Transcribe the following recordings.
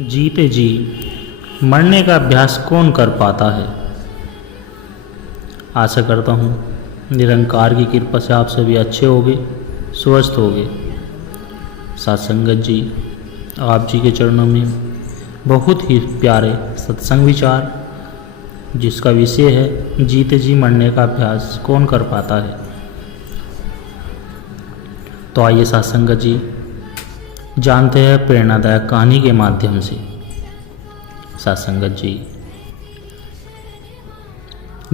जीते जी मरने का अभ्यास कौन कर पाता है। आशा करता हूँ निरंकार की कृपा से आप सभी अच्छे होगे, स्वस्थ होगे। सत्संगत जी, आप जी के चरणों में बहुत ही प्यारे सत्संग विचार, जिसका विषय है जीते जी मरने का अभ्यास कौन कर पाता है। तो आइए सत्संगत जी जानते हैं प्रेरणादायक कहानी के माध्यम से। सत्संगत जी,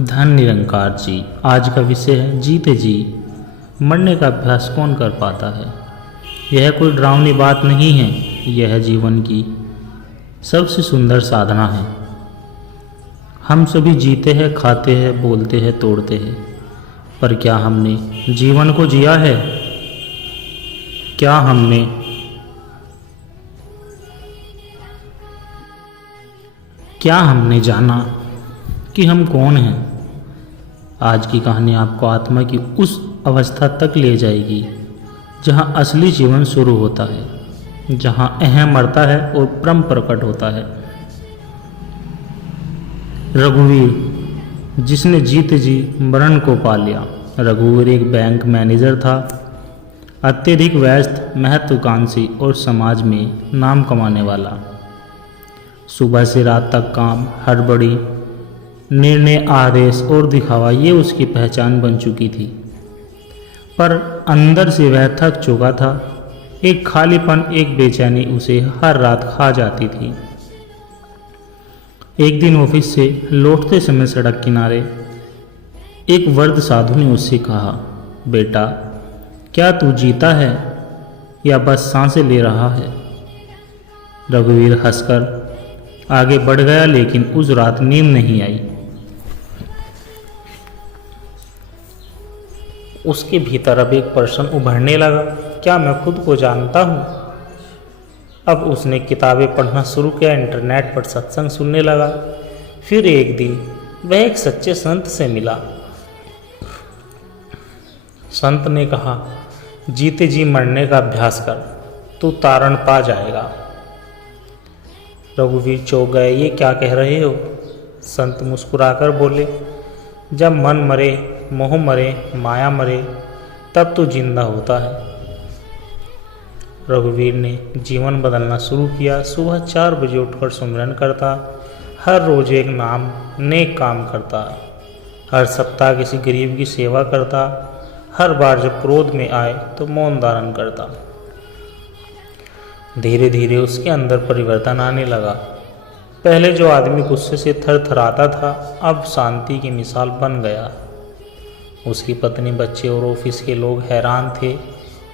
धन निरंकार जी, आज का विषय है जीते जी मरने का अभ्यास कौन कर पाता है। यह कोई डरावनी बात नहीं है, यह जीवन की सबसे सुंदर साधना है। हम सभी जीते हैं, खाते हैं, बोलते हैं, तोड़ते हैं, पर क्या हमने जीवन को जिया है? क्या हमने जाना कि हम कौन हैं? आज की कहानी आपको आत्मा की उस अवस्था तक ले जाएगी जहां असली जीवन शुरू होता है, जहां अहम मरता है और ब्रह्म प्रकट होता है। रघुवीर, जिसने जीते जी मरण को पा लिया। रघुवीर एक बैंक मैनेजर था, अत्यधिक व्यस्त, महत्वाकांक्षी और समाज में नाम कमाने वाला। सुबह से रात तक काम, हड़बड़ी, निर्णय, आदेश और दिखावा, ये उसकी पहचान बन चुकी थी। पर अंदर से वह थक चुका था। एक खालीपन, एक बेचैनी उसे हर रात खा जाती थी। एक दिन ऑफिस से लौटते समय सड़क किनारे एक वृद्ध साधु ने उससे कहा, बेटा, क्या तू जीता है या बस सांसें ले रहा है? रघुवीर हंसकर आगे बढ़ गया, लेकिन उस रात नींद नहीं आई। उसके भीतर अब एक प्रश्न उभरने लगा, क्या मैं खुद को जानता हूँ? अब उसने किताबें पढ़ना शुरू किया, इंटरनेट पर सत्संग सुनने लगा। फिर एक दिन वह एक सच्चे संत से मिला। संत ने कहा, जीते जी मरने का अभ्यास कर, तू तारण पा जाएगा। रघुवीर चौंक गए, ये क्या कह रहे हो? संत मुस्कुराकर बोले, जब मन मरे, मोह मरे, माया मरे, तब तो जिंदा होता है। रघुवीर ने जीवन बदलना शुरू किया। सुबह 4 बजे उठकर सुमिरन करता, हर रोज एक नाम, नेक काम करता, हर सप्ताह किसी गरीब की सेवा करता, हर बार जब क्रोध में आए तो मौन धारण करता। धीरे धीरे उसके अंदर परिवर्तन आने लगा। पहले जो आदमी गुस्से से थरथराता था, अब शांति की मिसाल बन गया। उसकी पत्नी, बच्चे और ऑफिस के लोग हैरान थे,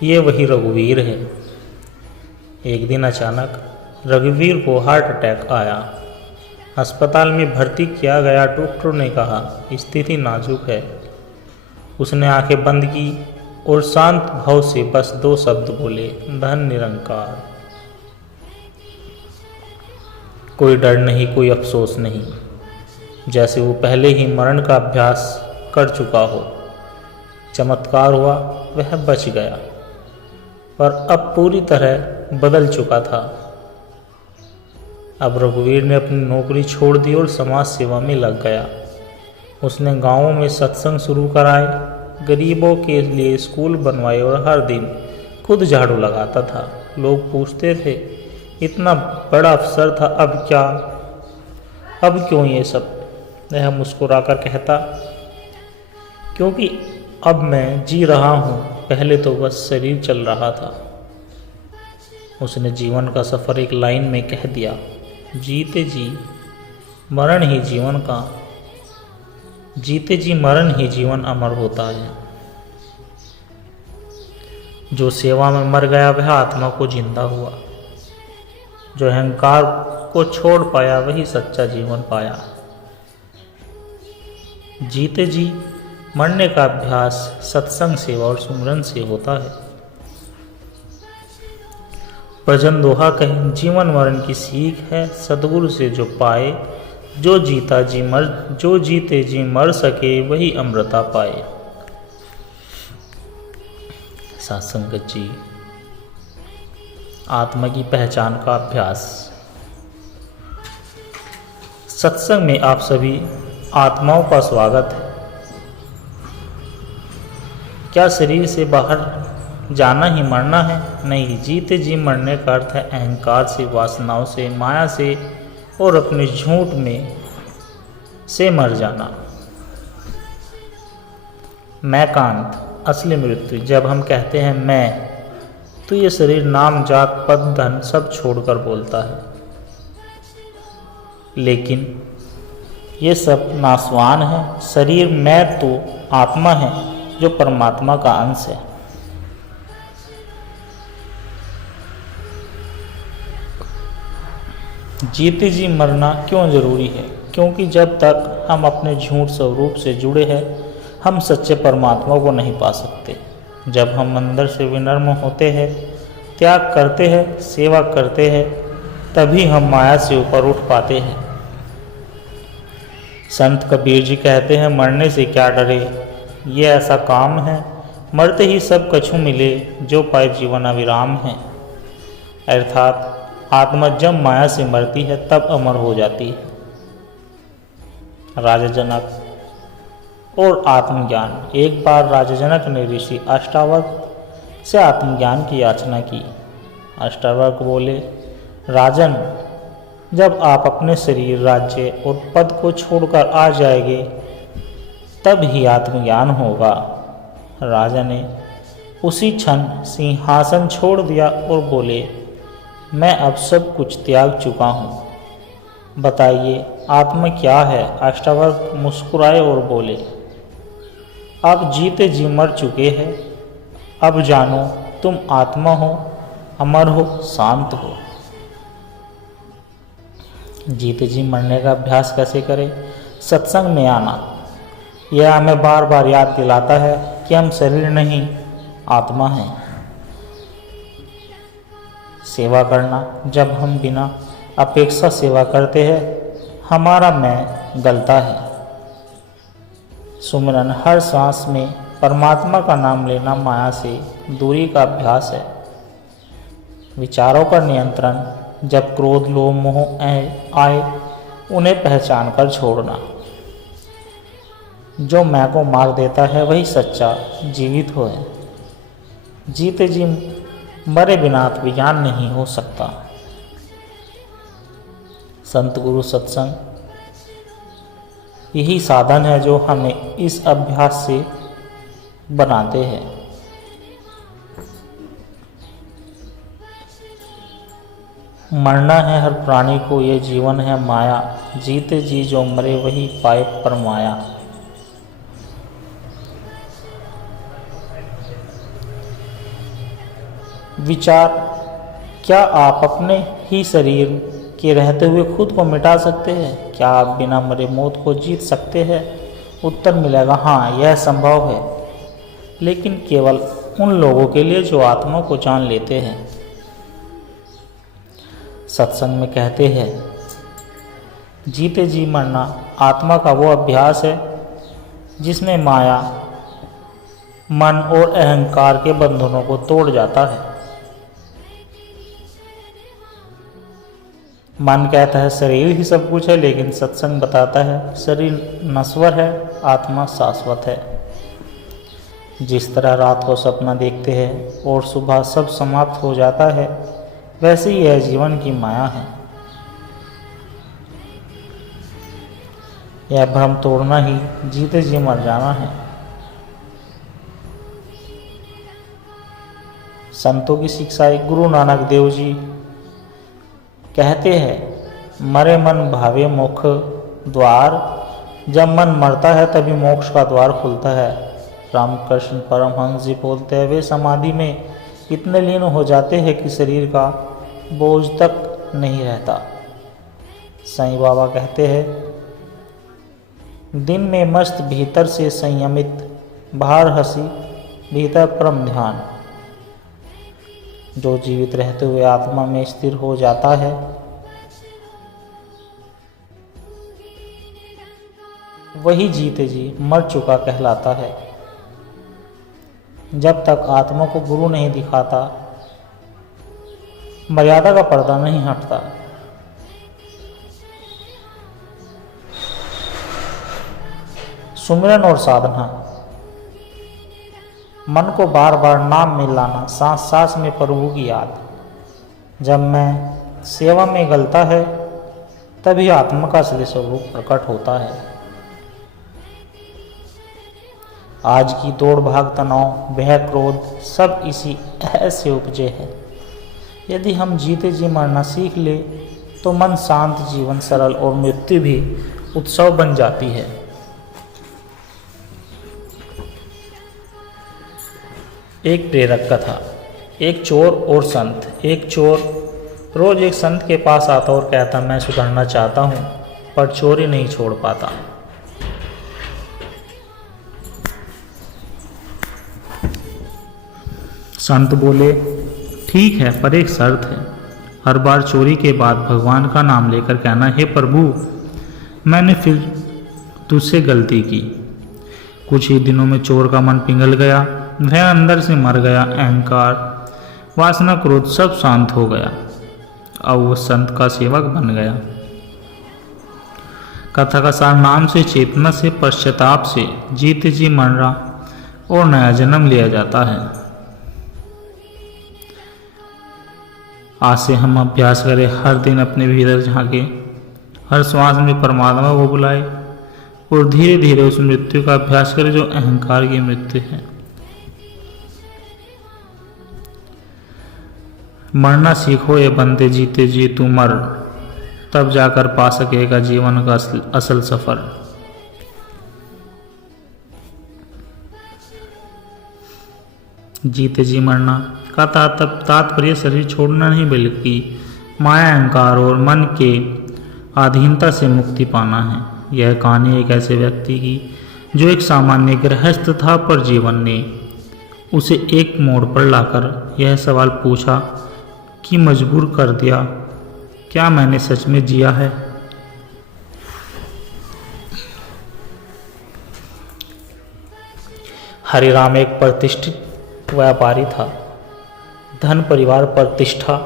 ये वही रघुवीर है। एक दिन अचानक रघुवीर को हार्ट अटैक आया। अस्पताल में भर्ती किया गया। डॉक्टर ने कहा, स्थिति नाजुक है। उसने आंखें बंद की और शांत भाव से बस 2 शब्द बोले, धन निरंकार। कोई डर नहीं, कोई अफसोस नहीं, जैसे वो पहले ही मरण का अभ्यास कर चुका हो। चमत्कार हुआ, वह बच गया, पर अब पूरी तरह बदल चुका था। अब रघुवीर ने अपनी नौकरी छोड़ दी और समाज सेवा में लग गया। उसने गांवों में सत्संग शुरू कराए, गरीबों के लिए स्कूल बनवाए और हर दिन खुद झाड़ू लगाता था। लोग पूछते थे, इतना बड़ा अफसर था, अब क्यों ये सब? वह मुस्कुराकर कहता, क्योंकि अब मैं जी रहा हूँ, पहले तो बस शरीर चल रहा था। उसने जीवन का सफ़र एक लाइन में कह दिया, जीते जी मरण ही जीवन अमर होता है। जो सेवा में मर गया वह आत्मा को जिंदा हुआ। जो अहंकार को छोड़ पाया वही सच्चा जीवन पाया। जीते जी मरने का अभ्यास सत्संग, सेवा और सुमिरन से होता है। भजन दोहा कहें, जीवन मरण की सीख है, सतगुरु से जो पाए, जो जीते जी मर सके वही अमृता पाए। सत्संगत जी, आत्मा की पहचान का अभ्यास। सत्संग में आप सभी आत्माओं का स्वागत है। क्या शरीर से बाहर जाना ही मरना है? नहीं, जीते जी मरने का अर्थ है अहंकार से, वासनाओं से, माया से और अपने झूठ में से मर जाना। मैं कांत, असली मृत्यु। जब हम कहते हैं मैं, तो ये शरीर नाम, जात, पद, धन सब छोड़कर बोलता है, लेकिन ये सब नाशवान है। शरीर मैं तो आत्मा है जो परमात्मा का अंश है। जीते जी मरना क्यों जरूरी है? क्योंकि जब तक हम अपने झूठ स्वरूप से जुड़े हैं, हम सच्चे परमात्मा को नहीं पा सकते। जब हम अंदर से विनम्र होते हैं, त्याग करते हैं, सेवा करते हैं, तभी हम माया से ऊपर उठ पाते हैं। संत कबीर जी कहते हैं, मरने से क्या डरे, ये ऐसा काम है, मरते ही सब कछु मिले, जो पाए जीवन अविराम है। अर्थात आत्मा जब माया से मरती है तब अमर हो जाती है। राजा जनक और आत्मज्ञान। एक बार राजा जनक ने ऋषि अष्टावक्र से आत्मज्ञान की याचना की। अष्टावक्र बोले, राजन, जब आप अपने शरीर, राज्य और पद को छोड़कर आ जाएंगे तब ही आत्मज्ञान होगा। राजा ने उसी क्षण सिंहासन छोड़ दिया और बोले, मैं अब सब कुछ त्याग चुका हूँ, बताइए आत्मा क्या है? अष्टावक्र मुस्कुराए और बोले, आप जीते जी मर चुके हैं, अब जानो तुम आत्मा हो, अमर हो, शांत हो। जीते जी मरने का अभ्यास कैसे करें? सत्संग में आना। यह हमें बार बार याद दिलाता है कि हम शरीर नहीं, आत्मा हैं। सेवा करना। जब हम बिना अपेक्षा सेवा करते हैं, हमारा मैं गलता है। सुमिरन। हर सांस में परमात्मा का नाम लेना माया से दूरी का अभ्यास है। विचारों पर नियंत्रण। जब क्रोध, लोभ, मोह आए, उन्हें पहचान कर छोड़ना। जो मैं को मार देता है वही सच्चा जीवित हो है। जीते जी मरे बिना आत्मज्ञान नहीं हो सकता। संत गुरु सत्संग यही साधन है जो हमें इस अभ्यास से बनाते हैं। मरना है हर प्राणी को, ये जीवन है माया, जीते जी जो मरे वही पाए परमाया। विचार। क्या आप अपने ही शरीर के रहते हुए खुद को मिटा सकते हैं? क्या आप बिना मरे मौत को जीत सकते हैं? उत्तर मिलेगा, हाँ, यह संभव है, लेकिन केवल उन लोगों के लिए जो आत्मा को जान लेते हैं। सत्संग में कहते हैं, जीते जी मरना आत्मा का वो अभ्यास है जिसमें माया, मन और अहंकार के बंधनों को तोड़ जाता है। मन कहता है शरीर ही सब कुछ है, लेकिन सत्संग बताता है शरीर नश्वर है, आत्मा शाश्वत है। जिस तरह रात को सपना देखते हैं और सुबह सब समाप्त हो जाता है, वैसे ही यह जीवन की माया है। यह भ्रम तोड़ना ही जीते जी मर जाना है। संतों की शिक्षाएं। गुरु नानक देव जी कहते हैं, मरे मन भावे मोक्ष द्वार। जब मन मरता है तभी मोक्ष का द्वार खुलता है। रामकृष्ण परमहंस जी बोलते हैं, वे समाधि में इतने लीन हो जाते हैं कि शरीर का बोझ तक नहीं रहता। साईं बाबा कहते हैं, दिन में मस्त भीतर से संयमित, बाहर हंसी भीतर परम ध्यान। जो जीवित रहते हुए आत्मा में स्थिर हो जाता है, वही जीते जी मर चुका कहलाता है। जब तक आत्मा को गुरु नहीं दिखाता, मर्यादा का पर्दा नहीं हटता। सुमिरन और साधना, मन को बार बार नाम में लाना, सांस सांस में प्रभु की याद। जब मैं सेवा में गलता है तभी आत्मा का असली स्वरूप प्रकट होता है। आज की दौड़ भाग, तनाव, भय, क्रोध सब इसी ऐसे उपजे है। यदि हम जीते जी मरना सीख ले तो मन शांत, जीवन सरल और मृत्यु भी उत्सव बन जाती है। एक प्रेरक कथा। एक चोर और संत। एक चोर रोज एक संत के पास आता और कहता, मैं सुधरना चाहता हूँ पर चोरी नहीं छोड़ पाता। संत बोले, ठीक है पर एक शर्त है, हर बार चोरी के बाद भगवान का नाम लेकर कहना, हे प्रभु मैंने फिर तुझसे गलती की। कुछ ही दिनों में चोर का मन पिघल गया, वह अंदर से मर गया। अहंकार, वासना, क्रोध सब शांत हो गया। अब वो संत का सेवक बन गया। कथा का सार नाम से, चेतना से, पश्चाताप से जीते जी मरना और नया जन्म लिया जाता है। आज से हम अभ्यास करें, हर दिन अपने भीतर झांके, हर श्वास में परमात्मा को बुलाए और धीरे धीरे उस मृत्यु का अभ्यास करें जो अहंकार की मृत्यु है। मरना सीखो ये बंदे, जीते जी तू मर, तब जाकर पा सकेगा जीवन का असल सफर। जीते जी मरना का तात्पर्य शरीर छोड़ना नहीं, बल्कि माया, अहंकार और मन के अधीनता से मुक्ति पाना है। यह कहानी एक ऐसे व्यक्ति की जो एक सामान्य गृहस्थ था, पर जीवन ने उसे एक मोड़ पर लाकर यह सवाल पूछा कि मजबूर कर दिया, क्या मैंने सच में जिया है? हरिराम एक प्रतिष्ठित व्यापारी था। धन, परिवार, प्रतिष्ठा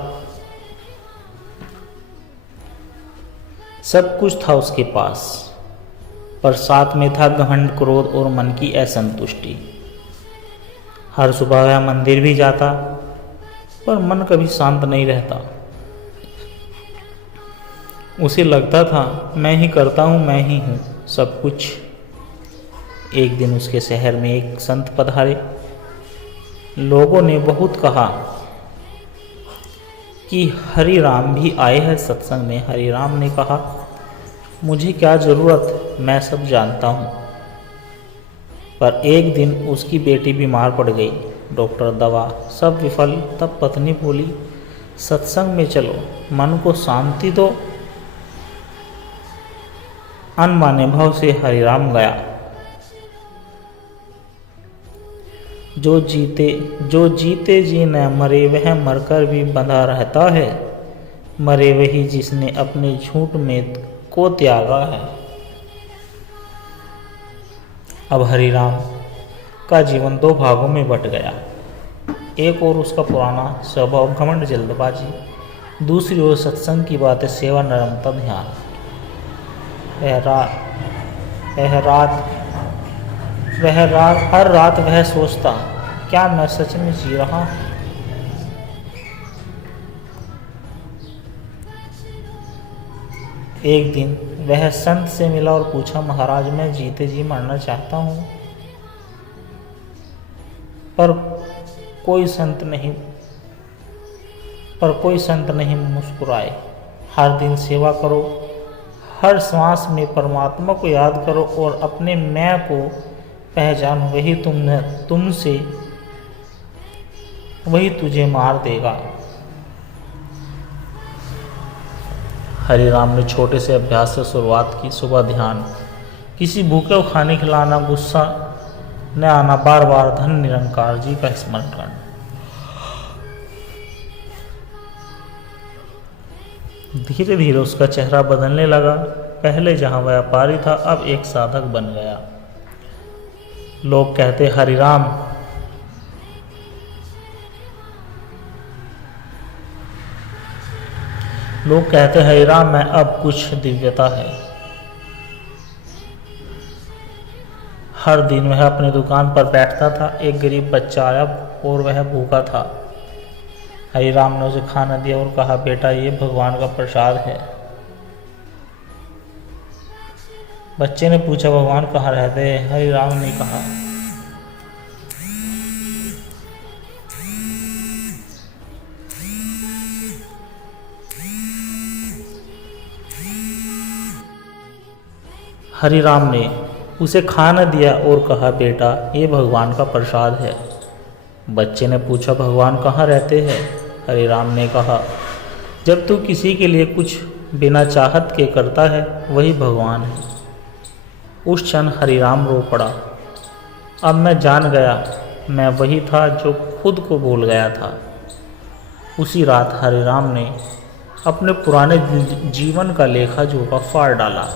सब कुछ था उसके पास, पर साथ में था घमंड, क्रोध और मन की असंतुष्टि। हर सुबह वह मंदिर भी जाता, पर मन कभी शांत नहीं रहता। उसे लगता था, मैं ही करता हूँ, मैं ही हूँ सब कुछ। एक दिन उसके शहर में एक संत पधारे। लोगों ने बहुत कहा कि हरिराम भी आए हैं सत्संग में। हरिराम ने कहा, मुझे क्या ज़रूरत, मैं सब जानता हूँ। पर एक दिन उसकी बेटी बीमार पड़ गई। डॉक्टर, दवा सब विफल। तब पत्नी बोली, सत्संग में चलो, मन को शांति दो। अनमाने भाव से हरिराम गया। जो जीते जी न मरे, वह मरकर भी बंधा रहता है। मरे वही जिसने अपने झूठ में को त्यागा है। अब हरिराम का जीवन दो भागों में बट गया। एक ओर उसका पुराना स्वभाव, घमंड, जल्दबाजी। दूसरी ओर सत्संग की बातें, सेवा, नरमता, ध्यान। हर रात वह सोचता, क्या मैं सच में जी रहा हूँ? एक दिन वह संत से मिला और पूछा, महाराज मैं जीते जी मरना चाहता हूँ, पर कोई संत नहीं मुस्कुराए। हर दिन सेवा करो, हर श्वास में परमात्मा को याद करो और अपने मैं को पहचानो, वही तुझे मार देगा। हरिराम ने छोटे से अभ्यास से शुरुआत की। सुबह ध्यान, किसी भूखे को खाने खिलाना, गुस्सा न आना, बार बार धन निरंकार जी का स्मरण करना। धीरे धीरे उसका चेहरा बदलने लगा। पहले जहां व्यापारी था, अब एक साधक बन गया। लोग कहते, हरिराम में अब कुछ दिव्यता है। हर दिन वह अपनी दुकान पर बैठता था। एक गरीब बच्चा आया और वह भूखा था। हरिराम ने उसे खाना दिया और कहा, बेटा ये भगवान का प्रसाद है। बच्चे ने पूछा, भगवान कहाँ रहते हैं? हरिराम ने कहा, हरिराम ने उसे खाना दिया और कहा, बेटा ये भगवान का प्रसाद है। बच्चे ने पूछा, भगवान कहाँ रहते हैं? हरिराम ने कहा, जब तू किसी के लिए कुछ बिना चाहत के करता है वही भगवान है। उस क्षण हरिराम रो पड़ा। अब मैं जान गया, मैं वही था जो खुद को भूल गया था। उसी रात हरिराम ने अपने पुराने जीवन का लेखा जोखा फाड़ डाला।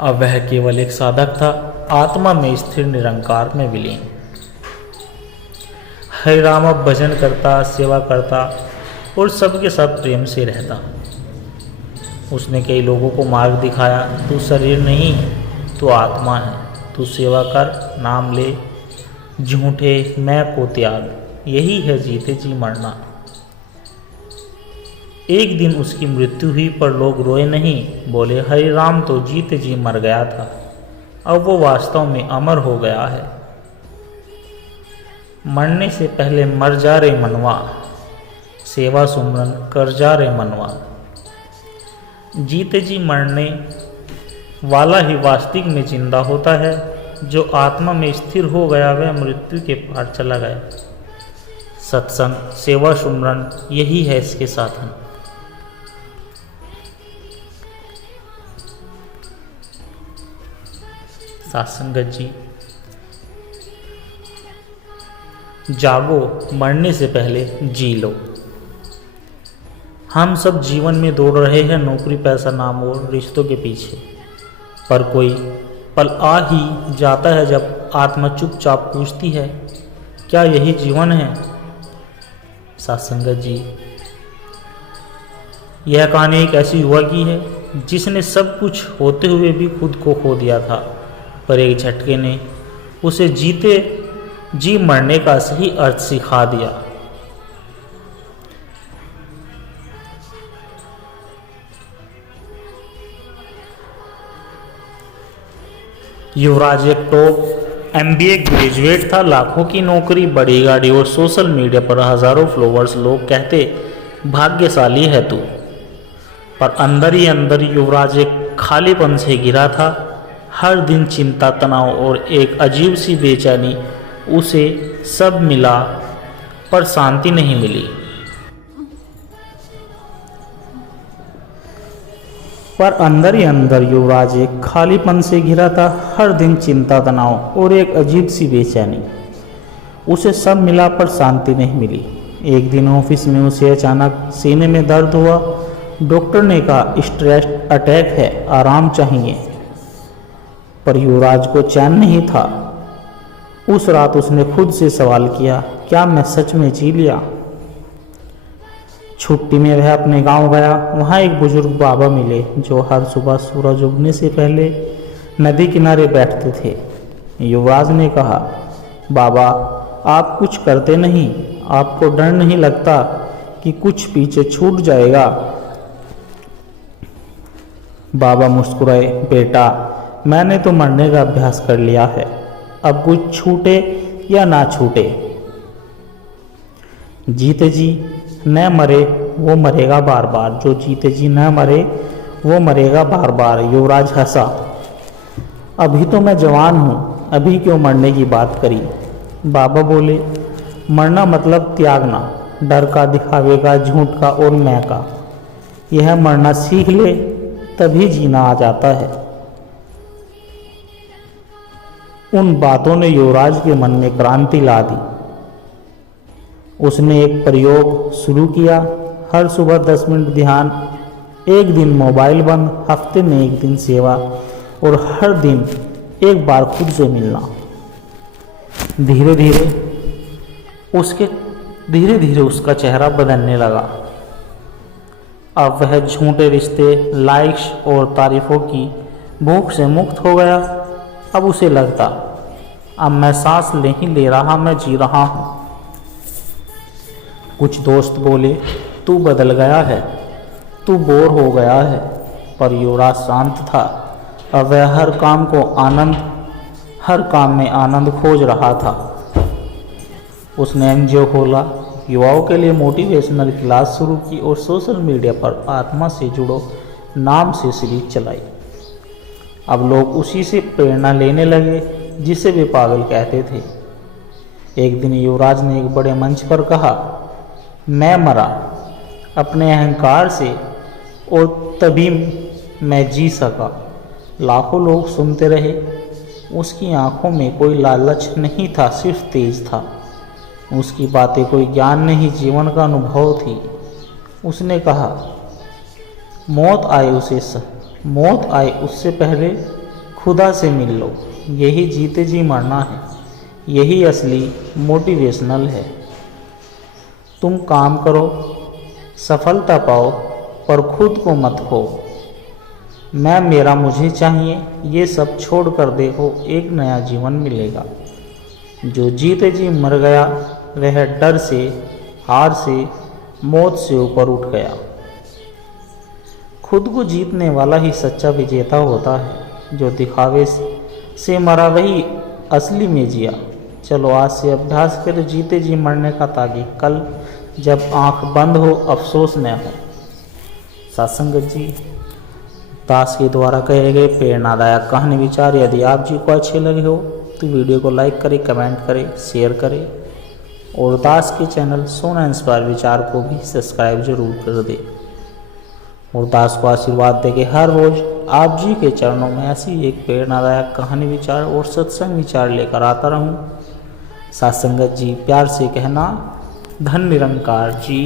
अब वह केवल एक साधक था, आत्मा में स्थिर, निरंकार में विलीन। हरिराम अब भजन करता, सेवा करता और सबके सब प्रेम से रहता। उसने कई लोगों को मार्ग दिखाया, तू शरीर नहीं, तू आत्मा है। तू सेवा कर, नाम ले, झूठे मैं को त्याग, यही है जीते जी मरना। एक दिन उसकी मृत्यु हुई पर लोग रोए नहीं, बोले, हरिराम तो जीते जी मर गया था, अब वो वास्तव में अमर हो गया है। मरने से पहले मर जा रे मनवा, सेवा सुमरन कर जा रे मनवा। जीते जी मरने वाला ही वास्तविक में जिंदा होता है। जो आत्मा में स्थिर हो गया वह मृत्यु के पार चला गया। सत्संग, सेवा सुमरन यही है इसके साधन। सात्संगत जी, जागो, मरने से पहले जी लो। हम सब जीवन में दौड़ रहे हैं नौकरी, पैसा, नाम और रिश्तों के पीछे, पर कोई पल आ ही जाता है जब आत्मा चुपचाप पूछती है, क्या यही जीवन है? सात्संगत जी, यह कहानी एक ऐसी युवा की है जिसने सब कुछ होते हुए भी खुद को खो दिया था, पर एक झटके ने उसे जीते जी मरने का सही अर्थ सिखा दिया। युवराज एक टॉप MBA ग्रेजुएट था, लाखों की नौकरी, बड़ी गाड़ी और सोशल मीडिया पर हजारों फॉलोअर्स। लोग कहते, भाग्यशाली है तू, पर अंदर ही अंदर युवराज एक खालीपन से घिरा था। हर दिन चिंता, तनाव और एक अजीब सी बेचैनी। उसे सब मिला पर शांति नहीं मिली। पर अंदर ही अंदर युवराज एक खालीपन से घिरा था। हर दिन चिंता, तनाव और एक अजीब सी बेचैनी। उसे सब मिला पर शांति नहीं मिली। एक दिन ऑफिस में उसे अचानक सीने में दर्द हुआ। डॉक्टर ने कहा, स्ट्रेस अटैक है, आराम चाहिए। पर युवराज को चैन नहीं था। उस रात उसने खुद से सवाल किया, क्या मैं सच में जी लिया? छुट्टी में वह अपने गांव गया। वहां एक बुजुर्ग बाबा मिले जो हर सुबह सूरज उगने से पहले नदी किनारे बैठते थे। युवराज ने कहा, बाबा आप कुछ करते नहीं, आपको डर नहीं लगता कि कुछ पीछे छूट जाएगा? बाबा मुस्कुराए, बेटा मैंने तो मरने का अभ्यास कर लिया है, अब कुछ छूटे या ना छूटे, जीते जी न मरे वो मरेगा बार बार, जो जीते जी न मरे वो मरेगा बार बार। युवराज हंसा, अभी तो मैं जवान हूँ, अभी क्यों मरने की बात करी? बाबा बोले, मरना मतलब त्यागना, डर का, दिखावे का, झूठ का और मैं का। यह मरना सीख ले तभी जीना आ जाता है। उन बातों ने युवराज के मन में क्रांति ला दी। उसने एक प्रयोग शुरू किया, हर सुबह 10 मिनट ध्यान, एक दिन मोबाइल बंद, हफ्ते में एक दिन सेवा और हर दिन एक बार खुद से मिलना। धीरे धीरे उसका चेहरा बदलने लगा। अब वह झूठे रिश्ते, लाइक्स और तारीफों की भूख से मुक्त हो गया। अब उसे लगता, अब मैं सांस नहीं ले रहा, मैं जी रहा हूँ। कुछ दोस्त बोले, तू बदल गया है, तू बोर हो गया है, पर युवराज शांत था। अब वह हर काम में आनंद खोज रहा था। उसने एनजीओ खोला, युवाओं के लिए मोटिवेशनल क्लास शुरू की और सोशल मीडिया पर आत्मा से जुड़ो नाम से सीरीज चलाई। अब लोग उसी से प्रेरणा लेने लगे जिसे वे पागल कहते थे। एक दिन युवराज ने एक बड़े मंच पर कहा, मैं मरा अपने अहंकार से और तभी मैं जी सका। लाखों लोग सुनते रहे। उसकी आंखों में कोई लालच नहीं था, सिर्फ तेज था। उसकी बातें कोई ज्ञान नहीं, जीवन का अनुभव थी। उसने कहा, मौत आए उससे पहले खुदा से मिल लो। यही जीते जी मरना है, यही असली मोटिवेशनल है। तुम काम करो, सफलता पाओ, पर खुद को मत खो। मैं मेरा मुझे चाहिए, ये सब छोड़ कर देखो, एक नया जीवन मिलेगा। जो जीते जी मर गया वह डर से, हार से, मौत से ऊपर उठ गया। खुद को जीतने वाला ही सच्चा विजेता होता है। जो दिखावे से मरा वही असली में जिया। चलो आज से अभ्यास करो जीते जी मरने का, ताकि कल जब आंख बंद हो अफसोस न हो। सत्संगत जी दास के द्वारा कहे गए प्रेरणादायक कहानी विचार यदि आप जी को अच्छे लगे हो तो वीडियो को लाइक करें, कमेंट करें, शेयर करें और दास के चैनल सोना इंस्पायर विचार को भी सब्सक्राइब जरूर कर दें। और दास को आशीर्वाद दे के हर रोज आप जी के चरणों में ऐसी एक प्रेरणादायक कहानी विचार और सत्संग विचार लेकर आता रहूं। सत्संगत जी प्यार से कहना, धन निरंकार जी।